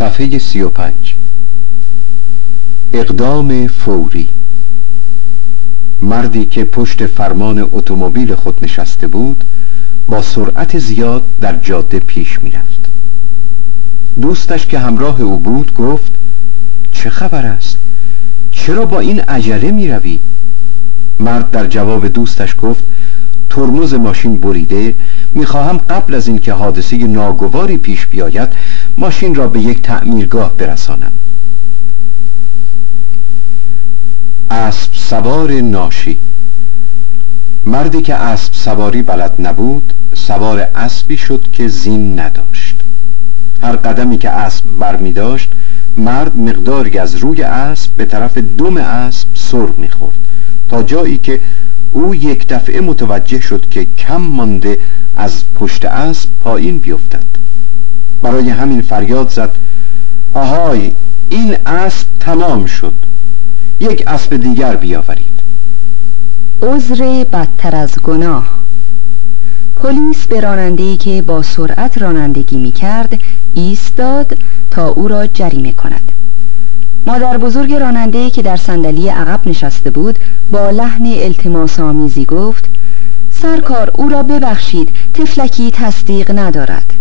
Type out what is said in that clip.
صفحه 35. اقدام فوری. مردی که پشت فرمان اتومبیل خود نشسته بود با سرعت زیاد در جاده پیش می رفت. دوستش که همراه او بود گفت: چه خبر است؟ چرا با این عجله می روی؟ مرد در جواب دوستش گفت: ترمز ماشین بریده، میخواهم قبل از اینکه حادثه ناگواری پیش بیاید ماشین را به یک تعمیرگاه برسانم. اسب سوار ناشی. مردی که اسب سواری بلد نبود سوار اسبی شد که زین نداشت. هر قدمی که اسب بر می داشت مرد مقداری از روی اسب به طرف دم اسب سر می خورد تا جایی که او یک دفعه متوجه شد که کم مانده از پشت اسب پایین بیفتد. برای همین فریاد زد: آهای، این اسب تمام شد، یک اسب دیگر بیاورید. عذر بدتر از گناه. پلیس به راننده‌ای که با سرعت رانندگی می‌کرد ایستاد تا او را جریمه کند. مادر بزرگ راننده‌ای که در صندلی عقب نشسته بود با لحن التماس‌آمیزی گفت: سرکار، او را ببخشید، طفلکی تصدیق ندارد.